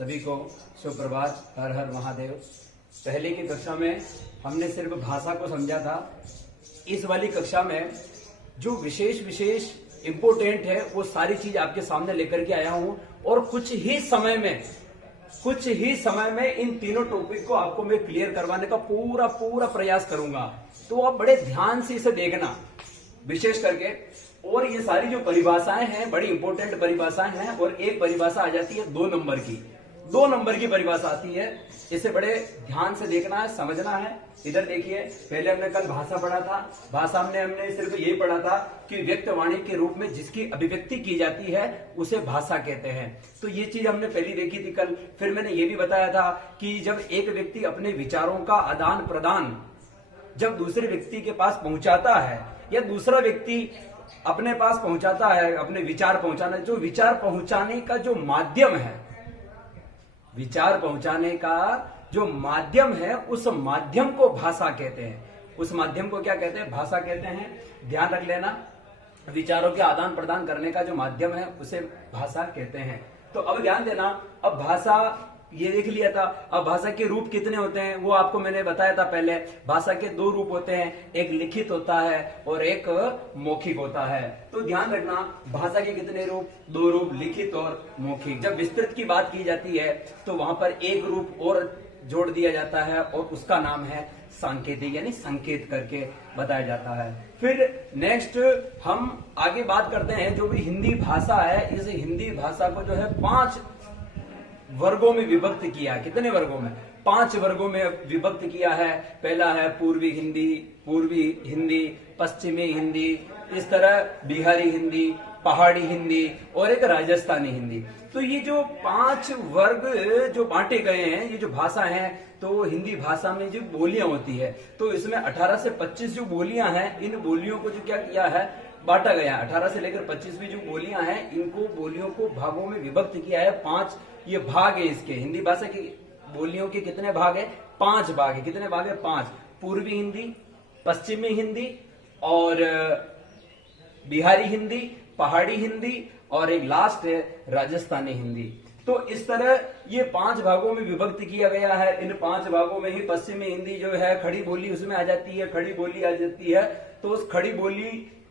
सभी को सुप्रभात। हर हर महादेव। पहले की कक्षा में हमने सिर्फ भाषा को समझा था। इस वाली कक्षा में जो विशेष विशेष इम्पोर्टेंट है वो सारी चीज आपके सामने लेकर के आया हूं और कुछ ही समय में इन तीनों टॉपिक को आपको मैं क्लियर करवाने का पूरा प्रयास करूंगा। तो आप बड़े ध्यान से इसे देखना विशेष करके। और ये सारी जो परिभाषाएं हैं बड़ी इंपॉर्टेंट परिभाषाएं हैं और एक परिभाषा आ जाती है 2 नंबर की परिभाषा आती है। इसे बड़े ध्यान से देखना है, समझना है। इधर देखिए, पहले हमने कल भाषा पढ़ा था। भाषा में हमने सिर्फ यही पढ़ा था कि व्यक्त वाणी के रूप में जिसकी अभिव्यक्ति की जाती है उसे भाषा कहते हैं। तो ये चीज हमने पहली देखी थी कल। फिर मैंने ये भी बताया था कि जब एक व्यक्ति अपने विचारों का आदान प्रदान जब दूसरे व्यक्ति के पास पहुंचाता है या दूसरा व्यक्ति अपने पास पहुंचाता है, अपने विचार पहुंचाना, जो विचार पहुंचाने का जो माध्यम है, विचार पहुंचाने का जो माध्यम है, उस माध्यम को भाषा कहते हैं। उस माध्यम को क्या कहते हैं? भाषा कहते हैं। ध्यान रख लेना, विचारों के आदान प्रदान करने का जो माध्यम है उसे भाषा कहते हैं। तो अब ध्यान देना, अब भाषा ये देख लिया था। अब भाषा के रूप कितने होते हैं वो आपको मैंने बताया था पहले। भाषा के 2 रूप होते हैं, एक लिखित होता है और एक मौखिक होता है। तो ध्यान रखना, भाषा के कितने रूप? 2 रूप, लिखित और मौखिक। जब विस्तृत की बात की जाती है तो वहां पर एक रूप और जोड़ दिया जाता है और उसका नाम है सांकेतिक, यानी संकेत करके बताया जाता है। फिर नेक्स्ट हम आगे बात करते हैं जो भी हिंदी भाषा है। इस हिंदी भाषा को जो है 5 वर्गों में विभक्त किया है। कितने वर्गों में? 5 वर्गों में विभक्त किया है। पहला है पूर्वी हिंदी, पश्चिमी हिंदी, इस तरह बिहारी हिंदी, पहाड़ी हिंदी और एक राजस्थानी हिंदी। तो ये जो 5 वर्ग जो बांटे गए हैं, ये जो भाषा है, तो हिंदी भाषा में जो बोलियां होती है, तो इसमें 18 से 25 जो बोलियां हैं, इन बोलियों को जो क्या किया है, बांटा गया है। 18 से लेकर 25 भी जो बोलियां हैं, इनको बोलियों को भागों में विभक्त किया है। 5 ये भाग है इसके। हिंदी भाषा की बोलियों के कितने भाग है? 5 भाग है। कितने भाग है? 5। पूर्वी हिंदी, पश्चिमी हिंदी और बिहारी हिंदी, पहाड़ी हिंदी और एक लास्ट है राजस्थानी हिंदी। तो इस तरह ये 5 भागों में विभक्त किया गया है। इन 5 भागों में ही पश्चिमी हिंदी जो है खड़ी बोली उसमें आ जाती है, खड़ी बोली आ जाती है। तो उस खड़ी बोली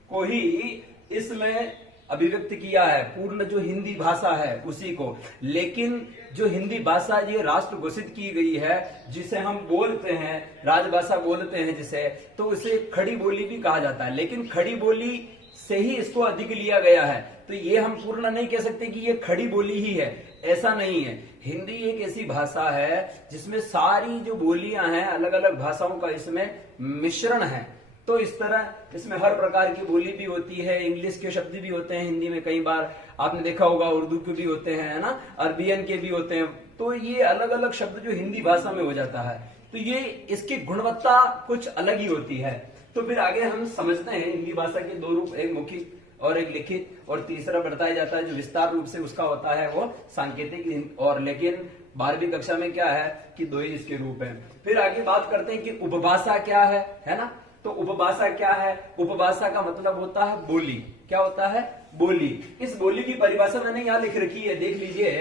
को ही इसमें अभिव्यक्त किया है, पूर्ण जो हिंदी भाषा है उसी को। लेकिन जो हिंदी भाषा ये राष्ट्र घोषित की गई है, जिसे हम बोलते हैं, राजभाषा बोलते हैं जिसे, तो उसे खड़ी बोली भी कहा जाता है। लेकिन खड़ी बोली से ही इसको अधिक लिया गया है। तो ये हम पूर्ण नहीं कह सकते कि ये खड़ी बोली ही है, ऐसा नहीं है। हिंदी एक ऐसी भाषा है जिसमें सारी जो बोलियां हैं, अलग अलग भाषाओं का इसमें मिश्रण है। तो इस तरह इसमें हर प्रकार की बोली भी होती है। इंग्लिश के शब्द भी होते हैं हिंदी में, कई बार आपने देखा होगा, उर्दू के भी होते हैं, है ना, अरबियन के भी होते हैं। तो ये अलग अलग शब्द जो हिंदी भाषा में हो जाता है, तो ये इसकी गुणवत्ता कुछ अलग ही होती है। तो फिर आगे हम समझते हैं हिंदी भाषा के 2 रूप, एक मौखिक और एक लिखित, और तीसरा बताया जाता है जो विस्तार रूप से उसका होता है वो सांकेतिक। और लेकिन 12वीं कक्षा में क्या है कि 2 ही इसके रूप है। फिर आगे बात करते हैं कि उपभाषा क्या है ना। तो उपभाषा क्या है? उपभाषा का मतलब होता है बोली। क्या होता है? बोली। इस बोली की परिभाषा मैंने यहां लिख रखी है, देख लीजिए,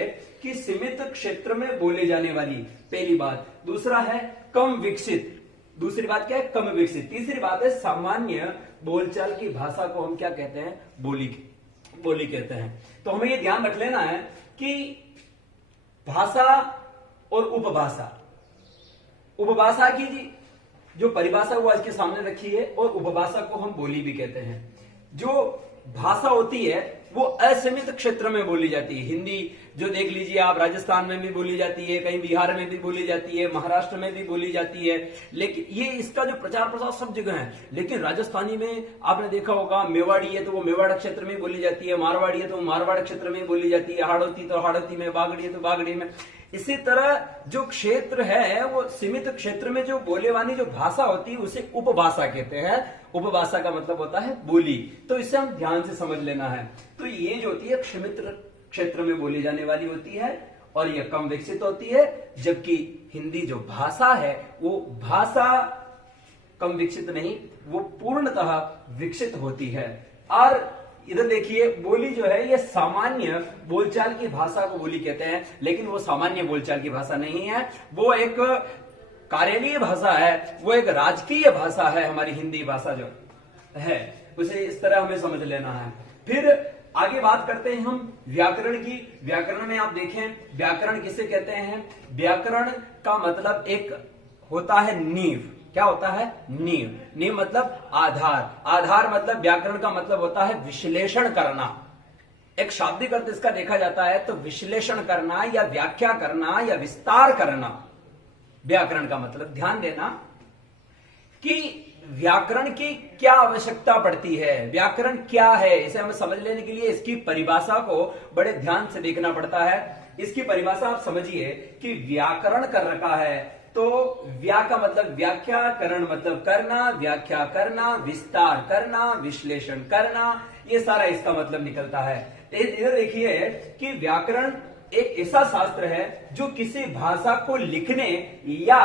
कि सीमित क्षेत्र में बोले जाने वाली, पहली बात। दूसरा है कम विकसित। दूसरी बात क्या है? कम विकसित। तीसरी बात है सामान्य बोलचाल की भाषा को हम क्या कहते हैं? बोली कहते हैं। तो हमें यह ध्यान रख लेना है कि भाषा और उपभाषा, उपभाषा की जो परिभाषा वो आज के सामने रखी है, और उपभाषा को हम बोली भी कहते हैं। जो भाषा होती है वो असीमित क्षेत्र में बोली जाती है। हिंदी जो देख लीजिए आप, राजस्थान में भी बोली जाती है, कहीं बिहार में भी बोली जाती है, महाराष्ट्र में भी बोली जाती है। लेकिन ये इसका जो प्रचार प्रसार सब जगह है। लेकिन राजस्थानी में आपने देखा होगा, मेवाड़ी है तो वो मेवाड़ क्षेत्र में बोली जाती है, मारवाड़ी है तो मारवाड़ क्षेत्र में बोली जाती है, हाड़ौती तो हाड़ौती में, बागड़ी है तो बागड़ी में। इसी तरह जो क्षेत्र है वो सीमित क्षेत्र में जो बोले वाली जो भाषा होती है उसे उपभाषा कहते हैं। उपभाषा का मतलब होता है बोली। तो इसे हम ध्यान से समझ लेना है। तो ये जो होती है सीमित क्षेत्र में बोली जाने वाली होती है और यह कम विकसित होती है, जबकि हिंदी जो भाषा है वो भाषा कम विकसित नहीं, वो पूर्णतः विकसित होती है। और इधर देखिए, बोली जो है ये सामान्य बोलचाल की भाषा को बोली कहते हैं, लेकिन वो सामान्य बोलचाल की भाषा नहीं है, वो एक कार्यालयीय भाषा है, वो एक राजकीय भाषा है। हमारी हिंदी भाषा जो है उसे इस तरह हमें समझ लेना है। फिर आगे बात करते हैं हम व्याकरण की। व्याकरण में आप देखें, व्याकरण किसे कहते हैं? व्याकरण का मतलब एक होता है नींव। क्या होता है? नींव। नींव मतलब आधार। आधार मतलब व्याकरण का मतलब होता है विश्लेषण करना। एक शाब्दिक अर्थ इसका देखा जाता है तो विश्लेषण करना या व्याख्या करना या विस्तार करना, व्याकरण का मतलब। ध्यान देना कि व्याकरण की क्या आवश्यकता पड़ती है, व्याकरण क्या है, इसे हमें समझ लेने के लिए इसकी परिभाषा को बड़े ध्यान से देखना पड़ता है। इसकी परिभाषा आप समझिए कि व्याकरण कर रखा है तो व्या का मतलब व्याख्या, करण मतलब करना, व्याख्या करना, विस्तार करना, विश्लेषण करना, ये सारा इसका मतलब निकलता है। इधर देखिए कि व्याकरण एक ऐसा शास्त्र है जो किसी भाषा को लिखने या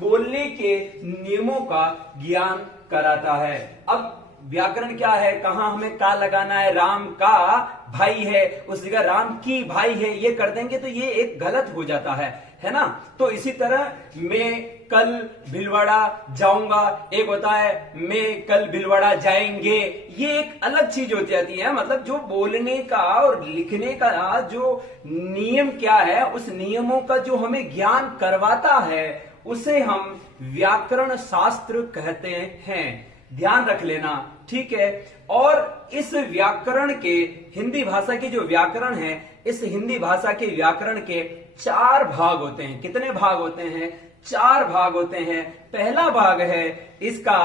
बोलने के नियमों का ज्ञान कराता है। अब व्याकरण क्या है, कहां हमें का लगाना है, राम का भाई है उस जगह राम की भाई है, ये कर देंगे तो ये एक गलत हो जाता है ना। तो इसी तरह मैं कल भीलवाड़ा जाऊंगा, एक होता है मैं कल भीलवाड़ा जाएंगे, ये एक अलग चीज हो जाती है। मतलब जो बोलने का और लिखने का जो नियम क्या है, उस नियमों का जो हमें ज्ञान करवाता है उसे हम व्याकरण शास्त्र कहते हैं। ध्यान रख लेना, ठीक है। और इस व्याकरण के, हिंदी भाषा की जो व्याकरण है, इस हिंदी भाषा के व्याकरण के 4 भाग होते हैं। कितने भाग होते हैं? 4 भाग होते हैं। पहला भाग है इसका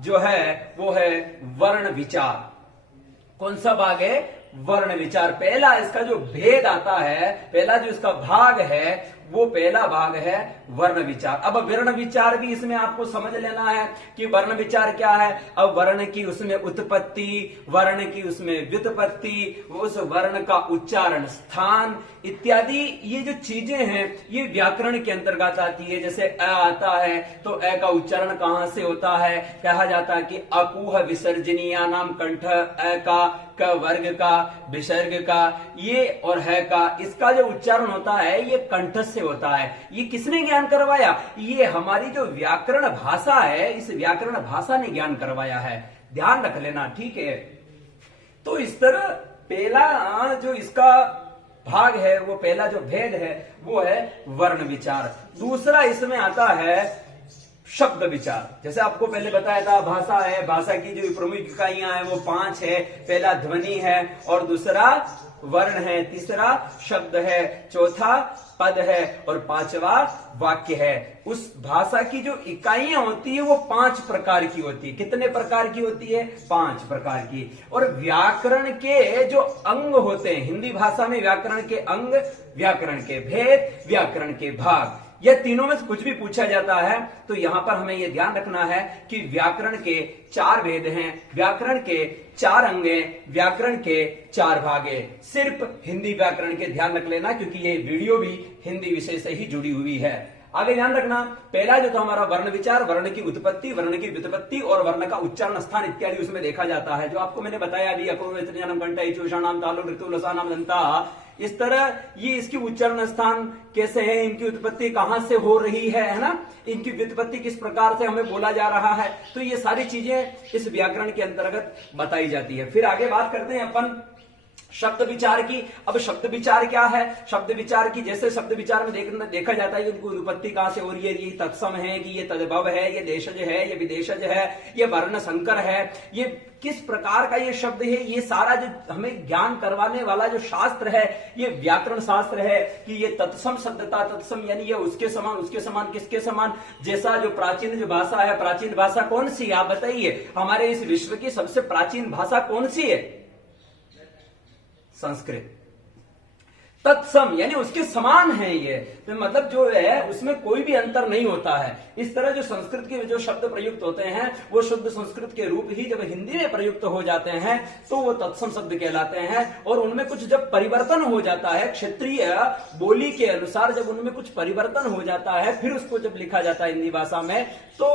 जो है वो है वर्ण विचार। कौन सा भाग है? वर्ण विचार। पहला इसका जो भेद आता है, पहला जो इसका भाग है वो पहला भाग है वर्ण विचार। अब वर्ण विचार भी इसमें आपको समझ लेना है कि वर्ण विचार क्या है। अब वर्ण की उसमें उत्पत्ति, वर्ण की उसमें व्युत्पत्ति, उस वर्ण का उच्चारण स्थान इत्यादि, ये जो चीजें हैं ये व्याकरण के अंतर्गत आती है। जैसे अ आता है तो अ का उच्चारण कहां से होता है? कहा जाता है कि अकुह विसर्जनीया नाम कंठ, अ का, क वर्ग का, विसर्ग का, ये और है का, इसका जो उच्चारण होता है ये कंठ से होता है। ये किसने ज्ञान करवाया? ये हमारी जो व्याकरण भाषा है, इस व्याकरण भाषा ने ज्ञान करवाया है। ध्यान रख लेना, ठीक है। तो इस तरह पहला जो इसका भाग है, वो पहला जो भेद है वो है वर्ण विचार। दूसरा इसमें आता है शब्द विचार। जैसे आपको पहले बताया था भाषा है, भाषा की जो प्रमुख इकाइयां हैं वो 5 है। पहला ध्वनि है और दूसरा वर्ण है, तीसरा शब्द है, चौथा पद है और 5वां वाक्य है। उस भाषा की जो इकाइयां होती है वो 5 प्रकार की होती है। कितने प्रकार की होती है? 5 प्रकार की। और व्याकरण के जो अंग होते हैं, हिंदी भाषा में व्याकरण के अंग, व्याकरण के भेद, व्याकरण के भाग, यह तीनों में से कुछ भी पूछा जाता है तो यहां पर हमें यह ध्यान रखना है कि व्याकरण के 4 भेद हैं, व्याकरण के 4 अंग हैं, व्याकरण के 4 भाग हैं। सिर्फ हिंदी व्याकरण के ध्यान रख लेना क्योंकि ये वीडियो भी हिंदी विषय से ही जुड़ी हुई है। आगे ध्यान रखना, पहला जो था हमारा वर्ण विचार, वर्ण की उत्पत्ति, वर्ण की व्युत्पत्ति और वर्ण का उच्चारण स्थान इत्यादि उसमें देखा जाता है। जो आपको मैंने बताया अभी, इस तरह ये इसकी उच्चारण स्थान कैसे है, इनकी उत्पत्ति कहां से हो रही है ना, इनकी व्युत्पत्ति किस प्रकार से हमें बोला जा रहा है, तो ये सारी चीजें इस व्याकरण के अंतर्गत बताई जाती है। फिर आगे बात करते हैं अपन शब्द विचार की। अब शब्द विचार क्या है? शब्द विचार की, जैसे शब्द विचार में देखा जाता है कि उनकी उत्पत्ति कहां से हो रही है, ये तत्सम है कि ये तद्भव है, ये देशज है, ये विदेशज है, ये वर्ण संकर है, ये किस प्रकार का ये शब्द है, ये सारा जो हमें ज्ञान करवाने वाला जो शास्त्र है ये व्याकरण शास्त्र है। कि ये तत्सम शब्दता, तत्सम यानी ये उसके समान किसके समान, जैसा जो प्राचीन जो भाषा है, प्राचीन भाषा कौन सी है आप बताइए? हमारे इस विश्व की सबसे प्राचीन भाषा कौन सी है? संस्कृत। तत्सम यानी उसके समान है ये। तो मतलब जो है उसमें कोई भी अंतर नहीं होता है। इस तरह जो संस्कृत के जो शब्द प्रयुक्त होते हैं वो शुद्ध संस्कृत के रूप ही जब हिंदी में प्रयुक्त हो जाते हैं तो वो तत्सम शब्द कहलाते हैं। और उनमें कुछ जब परिवर्तन हो जाता है क्षेत्रीय बोली के अनुसार, जब उनमें कुछ परिवर्तन हो जाता है फिर उसको जब लिखा जाता है हिंदी भाषा में तो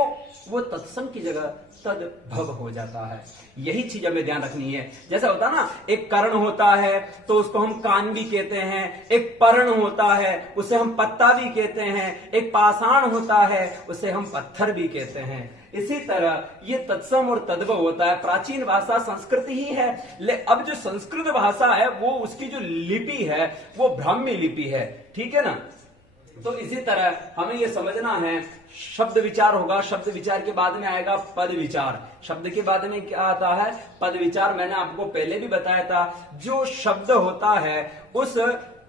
वो तत्सम की जगह तद्भव हो जाता है। यही चीज हमें ध्यान रखनी है। जैसा होता ना, एक कर्ण होता है तो उसको हम कान भी कहते हैं, एक पर्ण होता है उसे हम पत्ता भी कहते हैं, एक पाषाण होता है उसे हम पत्थर भी कहते हैं। इसी तरह ये तत्सम और तद्भव होता है। प्राचीन भाषा संस्कृत ही है, अब जो संस्कृत भाषा है वो उसकी जो लिपि है वो ब्राह्मी लिपि है, ठीक है ना। तो इसी तरह हमें यह समझना है, शब्द विचार होगा, शब्द विचार के बाद में आएगा पद विचार। शब्द के बाद में क्या आता है? पद विचार। मैंने आपको पहले भी बताया था, जो शब्द होता है उस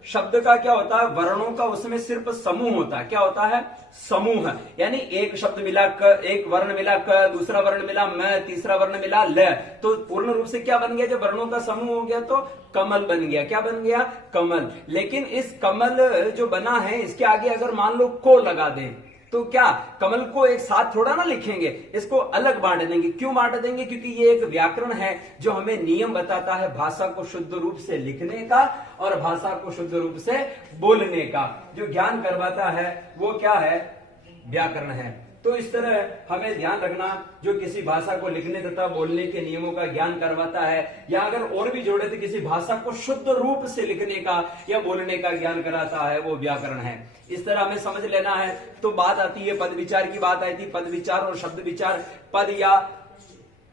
शब्द का क्या होता है, वर्णों का उसमें सिर्फ समूह होता है। क्या होता है? समूह। यानी एक शब्द मिला क, एक वर्ण मिला क, दूसरा वर्ण मिला म, तीसरा वर्ण मिला ल, तो पूर्ण रूप से क्या बन गया? जब वर्णों का समूह हो गया तो कमल बन गया। क्या बन गया? कमल। लेकिन इस कमल जो बना है इसके आगे अगर मान लो को लगा दें तो क्या कमल को एक साथ थोड़ा ना लिखेंगे, इसको अलग बांट देंगे। क्यों बांट देंगे? क्योंकि ये एक व्याकरण है जो हमें नियम बताता है भाषा को शुद्ध रूप से लिखने का और भाषा को शुद्ध रूप से बोलने का। जो ज्ञान करवाता है वो क्या है? व्याकरण है। तो इस तरह हमें ध्यान रखना, जो किसी भाषा को लिखने तथा बोलने के नियमों का ज्ञान करवाता है, या अगर और भी जोड़े तो किसी भाषा को शुद्ध रूप से लिखने का या बोलने का ज्ञान कराता है, वो व्याकरण है। इस तरह हमें समझ लेना है। तो बात आती है पद विचार की, बात आई थी पद विचार और शब्द विचार, पद या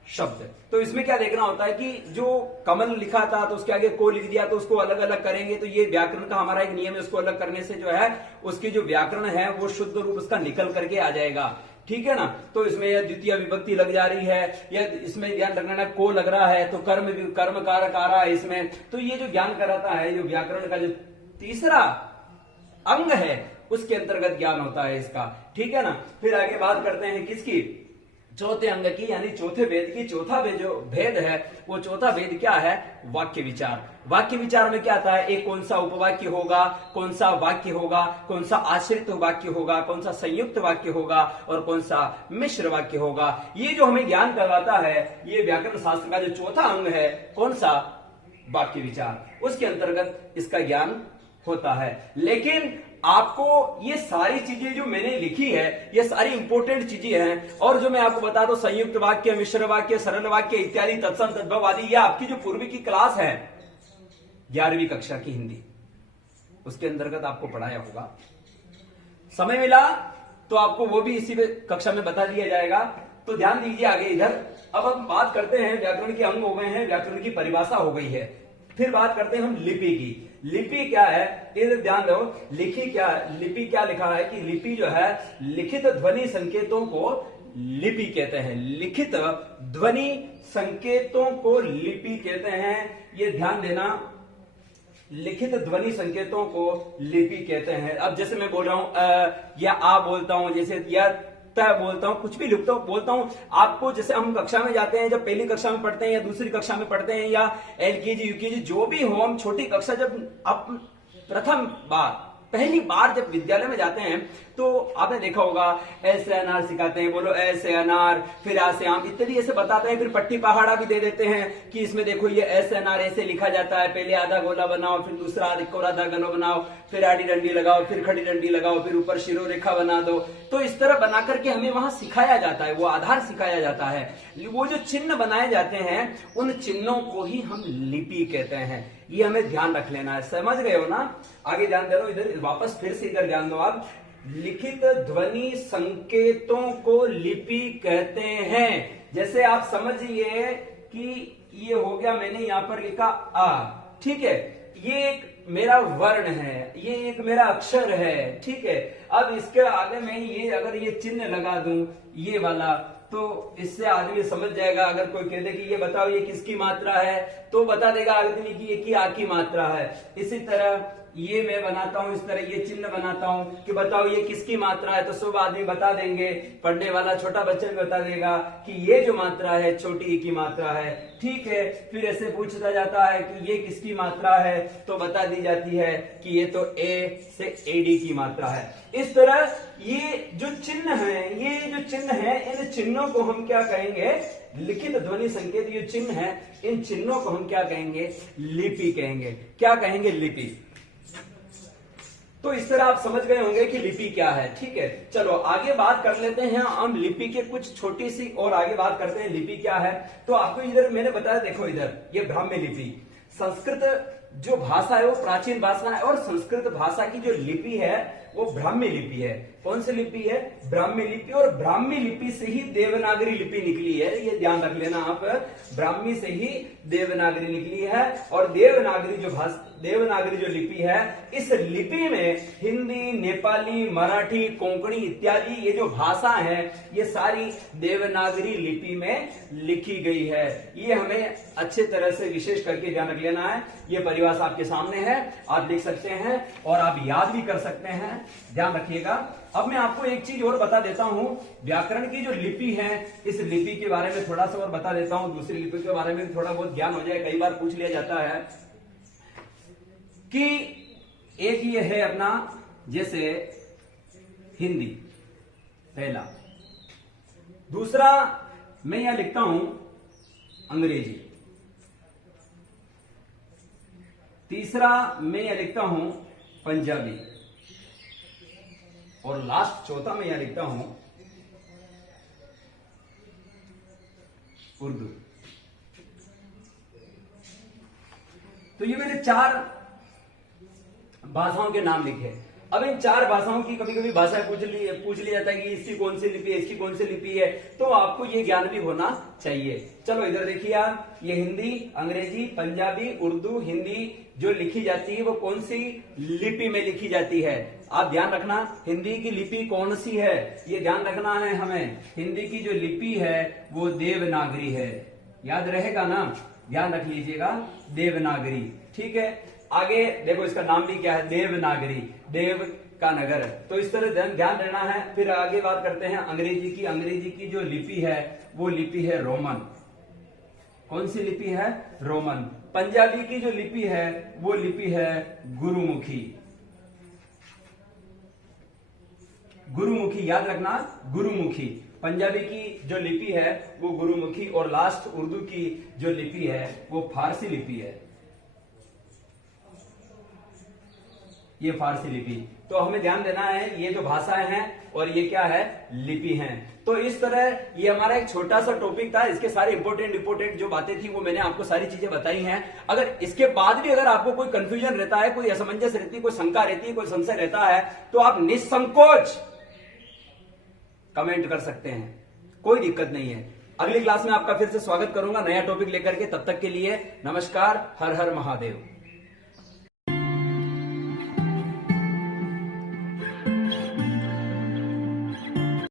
शब्द। तो इसमें क्या देखना होता है कि जो कमल लिखा था तो उसके आगे को लिख दिया तो उसको अलग अलग करेंगे, तो ये व्याकरण का हमारा एक नियम है। उसको अलग करने से जो है उसकी जो व्याकरण है वो शुद्ध रूप उसका निकल करके आ जाएगा, ठीक है ना। तो इसमें यह द्वितीय विभक्ति लग जा रही है, या इसमें ध्यान रखना को लग रहा है तो कर्म कारक आ रहा है इसमें। तो ये जो ज्ञान कराता है, जो व्याकरण का जो तीसरा अंग है उसके अंतर्गत ज्ञान होता है इसका, ठीक है ना। फिर आगे बात करते हैं किसकी? चौथे अंग की, यानी चौथे वेद की। चौथा वेद जो भेद है वो चौथा वेद क्या है? वाक्य विचार। वाक्य विचार में क्या आता है? एक कौन सा उपवाक्य होगा, कौन सा वाक्य होगा, कौन सा आश्रित वाक्य होगा, कौन सा संयुक्त वाक्य होगा और कौन सा मिश्र वाक्य होगा। ये जो हमें ज्ञान करवाता है ये व्याकरण शास्त्र का जो चौथा अंग है, कौन सा? वाक्य विचार। उसके अंतर्गत इसका ज्ञान होता है। लेकिन आपको ये सारी चीजें जो मैंने लिखी है ये सारी इंपॉर्टेंट चीजें हैं, और जो मैं आपको बता दूं संयुक्त वाक्य, मिश्र वाक्य, सरल वाक्य इत्यादि, तत्सम तद्भव आदि, ये आपकी जो पूर्वी की क्लास है 11वीं कक्षा की हिंदी, उसके अंतर्गत आपको पढ़ाया होगा। समय मिला तो आपको वो भी इसी कक्षा में बता दिया जाएगा। तो ध्यान दीजिए आगे इधर। अब हम बात करते हैं, व्याकरण के अंग हो गए हैं, व्याकरण की परिभाषा हो गई है, फिर बात करते हैं हम लिपि की। लिपि क्या है? इधर ध्यान दो। लिपि क्या लिखा है कि लिपि जो है लिखित ध्वनि संकेतों को लिपि कहते हैं। लिखित ध्वनि संकेतों को लिपि कहते हैं, ये ध्यान देना। लिखित ध्वनि संकेतों को लिपि कहते हैं। अब जैसे मैं बोल रहा हूं या आ बोलता हूं, जैसे या बोलता हूं, कुछ भी लिखता हूं, बोलता हूं, आपको जैसे हम कक्षा में जाते हैं, जब पहली कक्षा में पढ़ते हैं या दूसरी कक्षा में पढ़ते हैं या एलकेजी यूकेजी जो भी हो, हम छोटी कक्षा जब आप प्रथम बार पहली बार जब विद्यालय में जाते हैं तो आपने देखा होगा ऐसे अनार सिखाते हैं, बोलो ऐसे अनार, फिर ऐसे आम इत्यादि ऐसे बताते हैं। फिर पट्टी पहाड़ा भी दे देते हैं कि इसमें देखो ये ऐसे अनार ऐसे लिखा जाता है, पहले आधा गोला बनाओ, फिर दूसरा आधा गलो बनाओ, फिर आड़ी डंडी लगाओ, फिर खड़ी डंडी लगाओ, फिर ऊपर शिरो रेखा बना दो। तो इस तरह बना करके हमें वहां सिखाया जाता है, वो आधार सिखाया जाता है। वो जो चिन्ह बनाए जाते हैं उन चिन्हों को ही हम लिपि कहते हैं। ये हमें ध्यान रख लेना है। समझ गए हो ना? आगे ध्यान दे रहा हूं, इधर वापस फिर से इधर ध्यान दो आप। लिखित ध्वनि संकेतों को लिपि कहते हैं। जैसे आप समझिए कि ये हो गया, मैंने यहां पर लिखा आ, ठीक है, ये एक मेरा वर्ण है, ये एक मेरा अक्षर है, ठीक है। अब इसके आगे मैं ये अगर ये चिन्ह लगा दूं ये वाला, तो इससे आदमी समझ जाएगा। अगर कोई कह दे कि ये बताओ ये किसकी मात्रा है, तो बता देगा आदमी कि ये की आ की मात्रा है। इसी तरह ये मैं बनाता हूं, इस तरह ये चिन्ह बनाता हूं कि बताओ ये किसकी मात्रा है, तो सब आदमी बता देंगे, पढ़ने वाला छोटा बच्चा भी बता देगा कि ये जो मात्रा है छोटी ई की मात्रा है। ठीक है, फिर ऐसे पूछता जाता है कि ये किसकी मात्रा है, तो बता दी जाती है कि ये तो ए से एडी की मात्रा है। इस तरह ये जो चिन्ह है, ये जो चिन्ह है, इन चिन्हों को हम क्या कहेंगे, लिखित ध्वनि संकेत। ये चिन्ह है, इन चिन्हों को हम क्या कहेंगे, लिपि कहेंगे। क्या कहेंगे, लिपि। तो इस तरह आप समझ गए होंगे कि लिपि क्या है। ठीक है, चलो आगे बात कर लेते हैं हम लिपि के कुछ छोटी सी, और आगे बात करते हैं लिपि क्या है। तो आपको इधर मैंने बताया, देखो इधर ये ब्राह्मी लिपि। संस्कृत जो भाषा है वो प्राचीन भाषा है, और संस्कृत भाषा की जो लिपि है वो ब्राह्मी लिपि है। कौन सी लिपि है, ब्राह्मी लिपि। और ब्राह्मी लिपि से ही देवनागरी लिपि निकली है, ये ध्यान रख लेना आप। ब्राह्मी से ही देवनागरी निकली है, और देवनागरी जो लिपि है, इस लिपि में हिंदी, नेपाली, मराठी, कोंकणी इत्यादि ये जो भाषा है, ये सारी देवनागरी लिपि में लिखी गई है। ये हमें अच्छे तरह से विशेष करके ध्यान रख लेना है। ये परिभाषा आपके सामने है, आप लिख सकते हैं और आप याद भी कर सकते हैं, ध्यान रखिएगा। अब मैं आपको एक चीज और बता देता हूं, व्याकरण की जो लिपि है, इस लिपि के बारे में थोड़ा सा और बता देता हूं। दूसरी लिपि के बारे में भी थोड़ा बहुत ज्ञान हो जाए, कई बार पूछ लिया जाता है कि एक ये है अपना, जैसे हिंदी पहला, दूसरा मैं यहां लिखता हूं अंग्रेजी, तीसरा मैं यहां लिखता हूं पंजाबी, और लास्ट चौथा मैं यहां लिखता हूं उर्दू। तो ये मैंने 4 भाषाओं के नाम लिखे। अब इन 4 भाषाओं की कभी कभी भाषा पूछ लिया जाता है कि इसकी कौन सी लिपि है, इसकी कौन सी लिपि है, तो आपको ये ज्ञान भी होना चाहिए। चलो इधर देखिए आप, ये हिंदी, अंग्रेजी, पंजाबी, उर्दू, हिंदी जो लिखी जाती है वो कौन सी लिपि में लिखी जाती है। आप ध्यान रखना, हिंदी की लिपि कौन सी है, ये ध्यान रखना है हमें। हिंदी की जो लिपि है वो देवनागरी है, याद रहेगा ना, ध्यान रख लीजिएगा, देवनागरी। ठीक है, आगे देखो इसका नाम भी क्या है, देवनागरी, देव का नगर। तो इस तरह ध्यान देना है। फिर आगे बात करते हैं अंग्रेजी की। अंग्रेजी की जो लिपि है वो लिपि है रोमन। कौन सी लिपि है, रोमन। पंजाबी की जो लिपि है वो लिपि है गुरुमुखी। गुरुमुखी, याद रखना, गुरुमुखी। पंजाबी की जो लिपि है वो गुरुमुखी, और लास्ट उर्दू की जो लिपि है वो फारसी लिपि है, ये फारसी लिपि। तो हमें ध्यान देना है, ये जो भाषाएं हैं और ये क्या है, लिपि हैं। तो इस तरह ये हमारा एक छोटा सा टॉपिक था। इसके सारे इंपोर्टेंट जो बातें थी वो मैंने आपको सारी चीजें बताई हैं। अगर इसके बाद भी अगर आपको कोई कंफ्यूजन रहता है, कोई असमंजस रहती है, कोई शंका रहती है, कोई संशय रहता है, तो आप निसंकोच कमेंट कर सकते हैं, कोई दिक्कत नहीं है। अगली क्लास में आपका फिर से स्वागत करूंगा नया टॉपिक लेकर के। तब तक के लिए नमस्कार, हर हर महादेव।